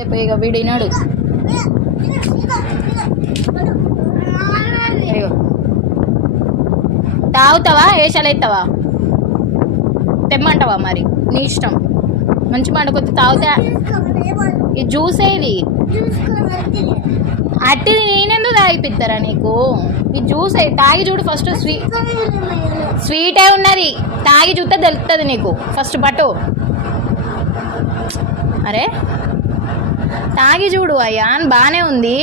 ఇక వీడు వినాడు. తాగుతావా? వేషాలు తెమ్మంటావా మరి? నీ ఇష్టం. మంచి మాట కొద్ది తాగుతా. ఇది జ్యూస్ ఇది. అట్టి నేనెందుకు తాగిపిస్తారా నీకు? ఈ జ్యూస్. తాగి చూడు ఫస్ట్ స్వీట్ స్వీటే ఉన్నది. తాగి చూస్తే తెలుస్తుంది నీకు. ఫస్ట్ పట్టు. అరే తాగి చూడు అయ్యా బాగానే ఉంది.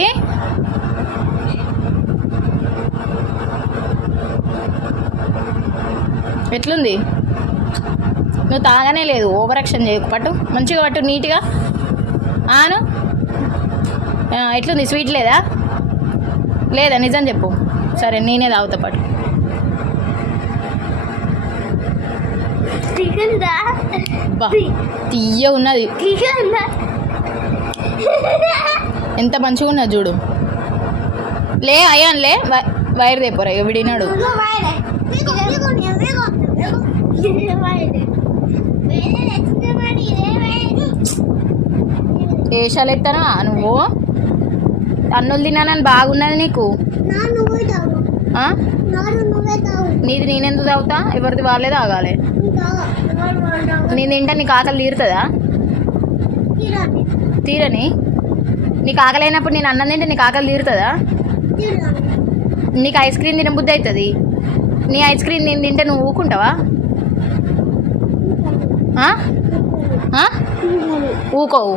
ఎట్లుంది? నువ్వు తాగనే లేదు ఓవర్ యాక్షన్ చేయకు. పట్టు మంచిగా పట్టు నీట్గా. ఆను ఎట్లుంది? స్వీట్ లేదా? లేదా? నిజం చెప్పు. సరే నేనే తాగుతా పట్టు. అబ్బా తీయ ఉన్నది ఎంత మంచిగా ఉన్నది చూడు. లే అయ్యాను లే వై- వైర్ తెప్పరా ఇక విడినాడు. వేషాలు ఎత్తానా? నువ్వు? అన్నులు తినాలని బాగున్నది నీకు. నీది నేనెందుకు తాగుతా? ఎవరిది వాళ్ళే తాగాలి. నేను తింటే నీకు ఆకలి తీరుతుందా? తీరని? నీకు ఆకలి అయినప్పుడు నేను అన్నం తింటే నీకు ఆకలి తీరుతుందా? నీకు ఐస్ క్రీమ్ తినబుద్ధి అవుతుంది నీ ఐస్ క్రీమ్ నేను తింటే నువ్వు ఊకుంటావా? ఊకోవు.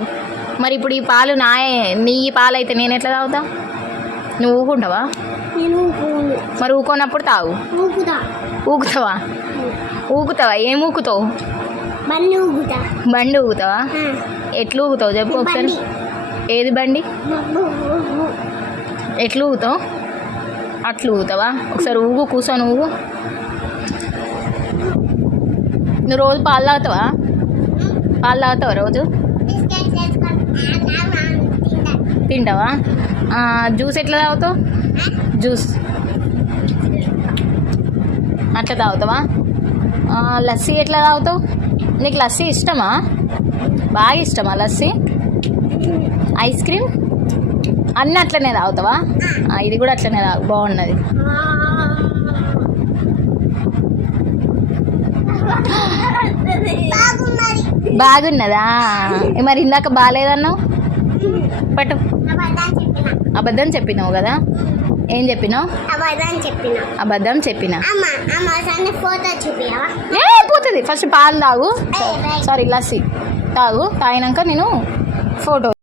మరి ఇప్పుడు ఈ పాలు నాయే నీ పాలు అయితే నేను ఎట్లా తాగుతా? నువ్వు ఊకుంటావా? నేను మరి ఊకోనప్పుడు తాగు. ఊగుతా ఊకుతావా? ఊకుతావా? ఏం ఊకుతావు? బండి ఊగుతా బండి ఊగుతావా ఎట్లు ఊగుతావు చెప్పు ఒకసారి. ఏది బండి? ఎట్లు ఊగుతావు అట్లు ఊగుతావా ఒకసారి ఊగు కూర్చొని ఊగు. నువ్వు రోజు పాలు తాగుతావా? పాలు తాగుతావా రోజు? తింటావా? జ్యూస్ ఎట్లా తాగుతావు? జ్యూస్. అట్లా తాగుతావా? లస్సీ ఎట్లా తాగుతావు? నీకు లస్సీ ఇష్టమా? బాగా ఇష్టమా లస్సీ? Ice cream? అన్నీ అట్లనే తాగుతావా? ఇది కూడా అట్లనే తాగు బాగున్నది. బాగున్నదా. మరి ఇందాక బాగాలేదన్నావు? పట్టు. అబద్ధం చెప్పిన అబద్ధం చెప్పినావు కదా? ఏం చెప్పినావు? అబద్ధం చెప్పిన? పోతుంది. ఫస్ట్ పాలు తాగు. సారీ లస్సీ. తాగు. తాగినాక నేను ఫోటో